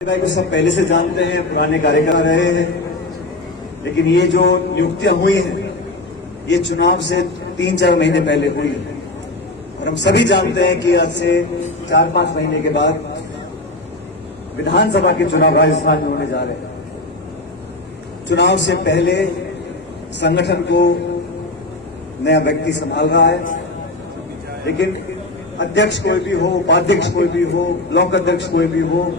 भाई को सब पहले से जानते हैं, पुराने कार्यकर्ता रहे हैं, लेकिन ये जो नियुक्तियां हुई हैं ये चुनाव से 3-4 महीने पहले हुई है और हम सभी जानते हैं कि आज से 4-5 महीने के बाद विधानसभा के चुनाव राजस्थान में होने जा रहे हैं। चुनाव से पहले संगठन को नया व्यक्ति संभाल रहा है, लेकिन अध्यक्ष कोई भी हो, उपाध्यक्ष कोई भी हो, ब्लॉक अध्यक्ष कोई भी हो,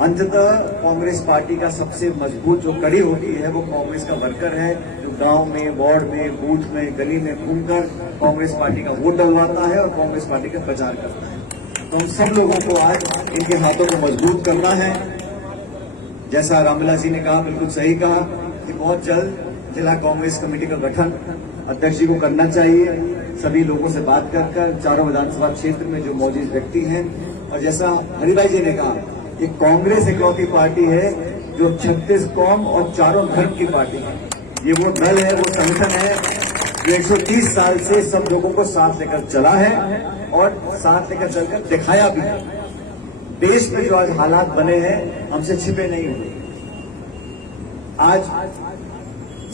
अंततः कांग्रेस पार्टी का सबसे मजबूत जो कड़ी होती है वो कांग्रेस का वर्कर है, जो गांव में, वार्ड में, बूथ में, गली में घूमकर कांग्रेस पार्टी का वोट डलवाता है और कांग्रेस पार्टी का प्रचार करता है। तो हम सब लोगों को आज इनके हाथों को मजबूत करना है। जैसा रामविलास जी ने कहा, बिल्कुल सही कहा कि बहुत जल्द जिला कांग्रेस कमेटी का गठन अध्यक्ष जी को करना चाहिए। सभी लोगों से बात कर चारों विधानसभा क्षेत्र में जो मौजूद व्यक्ति हैं, और जैसा हरिभाई जी ने कहा, ये कांग्रेस इकलौती पार्टी है जो 36 कौम और चारों धर्म की पार्टी है। ये वो दल है, वो संगठन है जो 130 साल से सब लोगों को साथ लेकर चला है और साथ लेकर चलकर दिखाया भी है। देश में जो आज हालात बने हैं हमसे छिपे नहीं हुए। आज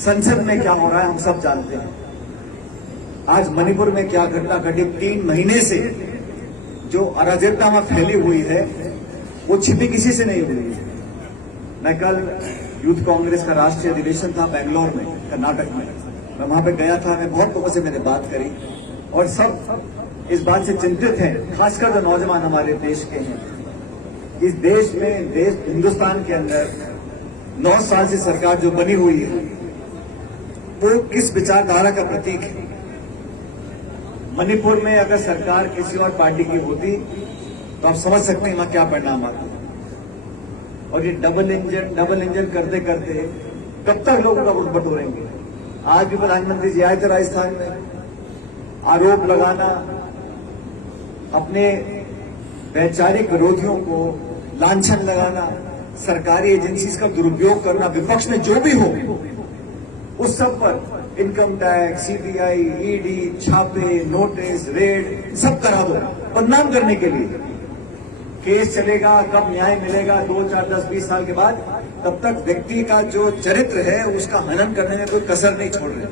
संसद में क्या हो रहा है हम सब जानते हैं। आज मणिपुर में क्या घटना घटी, 3 महीने से जो अराजकता में फैली हुई है वो छिपी किसी से नहीं हुई। मैं कल यूथ कांग्रेस का राष्ट्रीय अधिवेशन था बेंगलोर में, कर्नाटक में, मैं वहां पे गया था। मैं बहुत लोगों से मैंने बात करी और सब इस बात से चिंतित हैं, खासकर जो नौजवान हमारे देश के हैं। इस देश में, हिंदुस्तान के अंदर 9 साल से सरकार जो बनी हुई है वो किस विचारधारा का प्रतीक है। मणिपुर में अगर सरकार किसी और पार्टी की होती तो आप समझ सकते हैं वहां क्या परिणाम आता। और ये डबल इंजन करते करते कब तक लोगों का वोट बटोरेंगे। आज भी प्रधानमंत्री जी आए थे राजस्थान में, आरोप लगाना, अपने वैचारिक विरोधियों को लांछन लगाना, सरकारी एजेंसीज का दुरुपयोग करना, विपक्ष में जो भी हो उस सब पर इनकम टैक्स, सीबीआई, ईडी, छापे, नोटिस, रेड सब करा दो बदनाम करने के लिए। केस चलेगा, कब न्याय मिलेगा 2, 4, 10, 20 साल के बाद, तब तक व्यक्ति का जो चरित्र है उसका हनन करने में कोई कसर नहीं छोड़ रहे।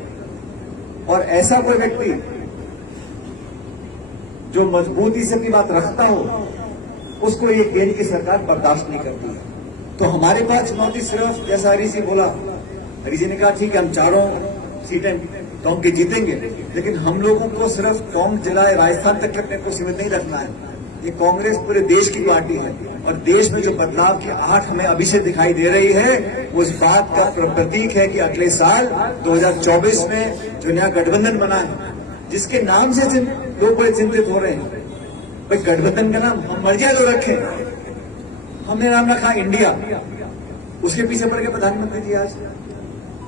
और ऐसा कोई व्यक्ति जो मजबूती से अपनी बात रखता हो उसको ये केंद्र की सरकार बर्दाश्त नहीं करती है। तो हमारे पास चुनौती सिर्फ, जैसा हरी जी बोला, हरी जी ने कहा ठीक है हम 4 सीटें टोंक के जीतेंगे, लेकिन हम लोगों को सिर्फ टोंक जिला राजस्थान तक रखने को सीमित नहीं रखना है। ये कांग्रेस पूरे देश की पार्टी है और देश में जो बदलाव की आहट हमें अभी से दिखाई दे रही है वो इस बात का प्रतीक है कि अगले साल 2024 में जो नया गठबंधन बना है, जिसके नाम से लोग बड़े चिंतित हो रहे हैं। भाई गठबंधन का नाम हम मर्जी तो रखें, हमने नाम रखा इंडिया। उसके पीछे पड़ गए प्रधानमंत्री जी आज,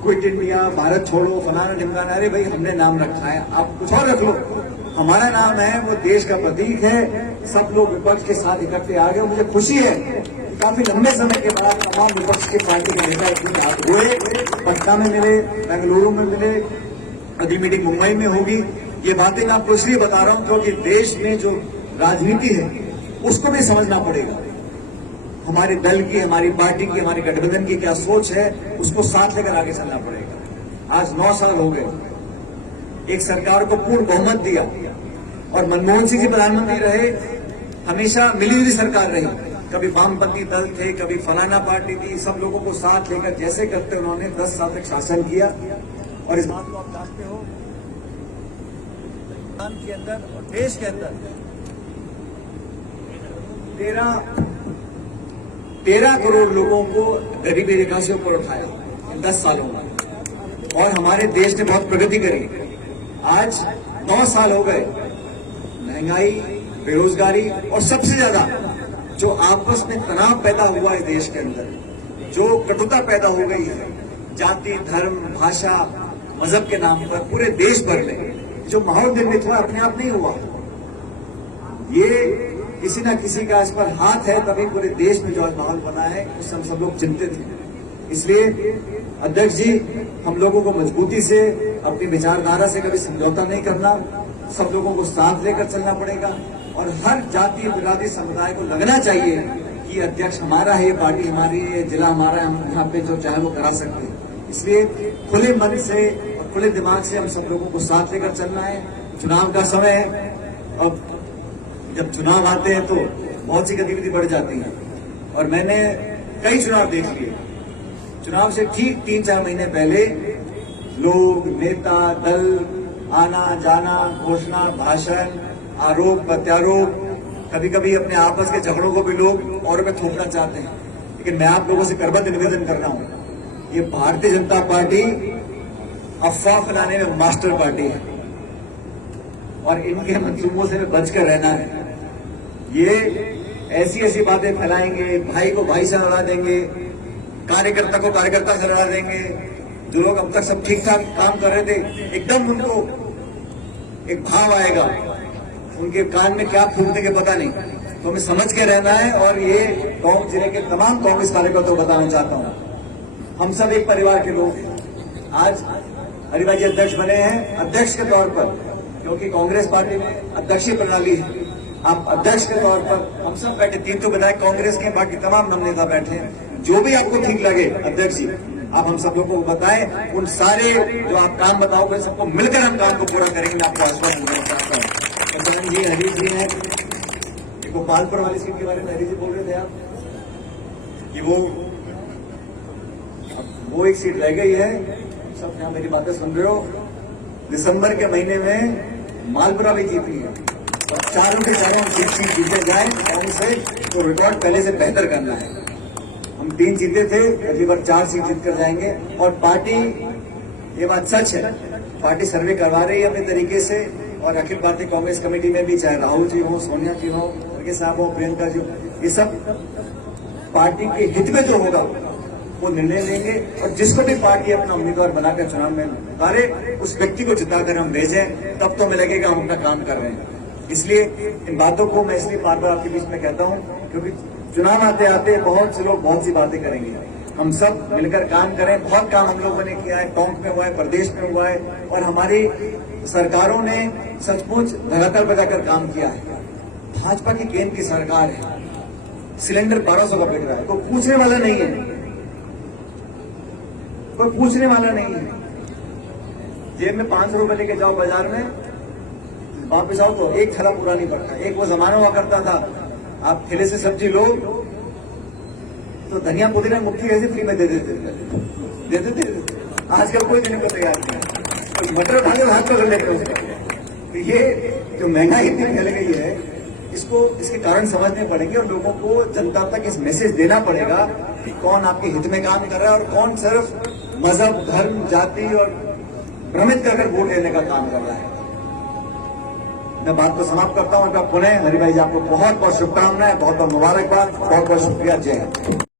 क्विट इंडिया, भारत छोड़ो, फलाना ढिमकाना। अरे भाई हमने नाम रखा है, आप कुछ और रख लो। हमारा नाम है, वो देश का प्रतीक है। सब लोग विपक्ष के साथ इकट्ठे आ गए। मुझे खुशी है कि काफी लंबे समय के बाद तमाम विपक्ष की पार्टी के नेता एक साथ हुए, पटना में मिले, बेंगलुरु में मिले, अगली मीटिंग मुंबई में होगी। ये बातें मैं आपको इसलिए बता रहा हूं क्योंकि देश में जो राजनीति है उसको भी समझना पड़ेगा। हमारे दल की, हमारी पार्टी की, हमारे गठबंधन की क्या सोच है उसको साथ लेकर आगे चलना पड़ेगा। आज 9 साल हो गए, एक सरकार को पूर्ण बहुमत दिया और मनमोहन सिंह जी प्रधानमंत्री रहे, हमेशा मिलीजुली सरकार रही। कभी वामपंथी दल थे, कभी फलाना पार्टी थी, सब लोगों को साथ लेकर जैसे करते उन्होंने 10 साल तक शासन किया। और इस बात को आप जानते हो, हिंदुस्तान के अंदर और देश के अंदर 13 करोड़ लोगों को गरीबी रेखा से ऊपर उठाया इन 10 सालों में, और हमारे देश ने बहुत प्रगति करी। आज 9 साल हो गए, महंगाई, बेरोजगारी और सबसे ज्यादा जो आपस में तनाव पैदा हुआ है देश के अंदर, जो कटुता पैदा हो गई है जाति, धर्म, भाषा, मजहब के नाम पर पूरे देश भर में जो माहौल निर्मित हुआ अपने आप नहीं हुआ। ये किसी ना किसी का इस पर हाथ है, तभी पूरे देश में जो माहौल बना है उससे हम सब लोग चिंतित हैं। इसलिए अध्यक्ष जी, हम लोगों को मजबूती से अपनी विचारधारा से कभी समझौता नहीं करना, सब लोगों को साथ लेकर चलना पड़ेगा और हर जाति बिरादरी समुदाय को लगना चाहिए कि कि अध्यक्ष हमारा है, ये पार्टी हमारी है, जिला हमारा है, हम यहाँ पे जो चाहे वो करा सकते हैं। इसलिए खुले मन से और खुले दिमाग से हम सब लोगों को साथ लेकर चलना है। चुनाव का समय है, अब जब चुनाव आते हैं तो बहुत सी गतिविधि बढ़ जाती है और मैंने कई चुनाव देख लिए। चुनाव से ठीक 3-4 महीने पहले लोग, नेता, दल आना जाना, घोषणा, भाषण, आरोप प्रत्यारोप, कभी कभी अपने आपस के झगड़ों को भी लोग और में थोपना चाहते हैं। लेकिन मैं आप लोगों से करबद्ध निवेदन कर रहा हूं, ये भारतीय जनता पार्टी अफवाह फैलाने में मास्टर पार्टी है और इनके मंसूबों से बचकर रहना है। ये ऐसी ऐसी बातें फैलाएंगे, भाई को भाई से लड़ा देंगे, कार्यकर्ता को कार्यकर्ता से लड़ा देंगे। जो लोग अब तक सब ठीक ठाक काम कर रहे थे, एकदम उनको एक भाव आएगा, उनके कान में क्या फूक देंगे पता नहीं। तो हमें समझ के रहना है और ये टोंक जिले के तमाम कांग्रेस कार्यकर्ताओं को बताना चाहता हूं, हम सब एक परिवार के लोग हैं। आज हरिभाई जी अध्यक्ष बने हैं, अध्यक्ष के तौर पर, क्योंकि कांग्रेस पार्टी में अध्यक्षीय प्रणाली है। आप अध्यक्ष के तौर पर हम सब बैठे, 3 तो विधायक कांग्रेस के, बाकी तमाम नम नेता बैठे हैं। जो भी आपको ठीक लगे अध्यक्ष जी, आप हम सब लोगों को बताएं। उन सारे जो आप काम बताओगे सबको मिलकर हम काम को पूरा करेंगे। मैं आपको आश्वासन देना चाहता हूँ। प्रधान जी, हरीश जी हैं, गोपालपुर वाली सीट के बारे में हरीश जी बोल रहे थे आप कि वो एक सीट रह गई है। सब यहाँ मेरी बातें सुन रहे हो। दिसंबर के महीने में मालपुरा भी जीतनी है और चारों के चारों हम सीट जीते जाए और उसे तो रिकॉर्ड पहले से बेहतर करना है। हम 3 जीते थे, अगली बार 4 सीट जीत कर जाएंगे। और पार्टी, ये बात सच है, पार्टी सर्वे करवा रही है अपने तरीके से और अखिल भारतीय कांग्रेस कमेटी में भी, चाहे राहुल जी हो, सोनिया जी हो, खड़गे साहब हो, प्रियंका जी हो, ये सब पार्टी के हित में जो होगा वो निर्णय लेंगे और जिसको भी पार्टी अपना उम्मीदवार बनाकर चुनाव में उतारे, उस व्यक्ति को जिताकर हम भेजें, तब तो हमें लगेगा हम अपना काम कर रहे हैं। इसलिए इन बातों को मैं इसलिए बार बार आपके बीच में कहता हूं, क्योंकि चुनाव आते आते बहुत से लोग बहुत सी बातें करेंगे। हम सब मिलकर काम करें। बहुत काम हम लोगों ने किया है, टोंक में हुआ है, प्रदेश में हुआ है और हमारी सरकारों ने सचमुच धरातल बजाकर काम किया है। भाजपा की केंद्र की सरकार है, सिलेंडर 1200 का बिक रहा है, कोई पूछने वाला नहीं है, कोई पूछने वाला नहीं है। जेब में 500 रुपए लेके जाओ बाजार में, वापस आओ तो एक थैला पूरा नहीं पड़ता। एक वो जमाना हुआ करता था, आप ठेले से सब्जी लो तो धनिया पुदीना मुट्ठी ऐसे फ्री में दे देते। आजकल कोई देने को तैयार नहीं, मटर उठा के हाथ पकड़ लेते हैं। तो ये जो महंगाई इतनी फैल गई है, इसके कारण समझने पड़ेंगे और लोगों को, जनता तक इस मैसेज देना पड़ेगा कि कौन आपके हित में काम कर रहा है और कौन सिर्फ मजहब, धर्म, जाति और भ्रमित कर वोट लेने का काम कर रहा है। मैं बात को समाप्त करता हूं। पुनः हरिभाई जी आपको बहुत बहुत शुभकामनाएं, बहुत बहुत मुबारकबाद, बहुत बहुत शुक्रिया। जय हिंद।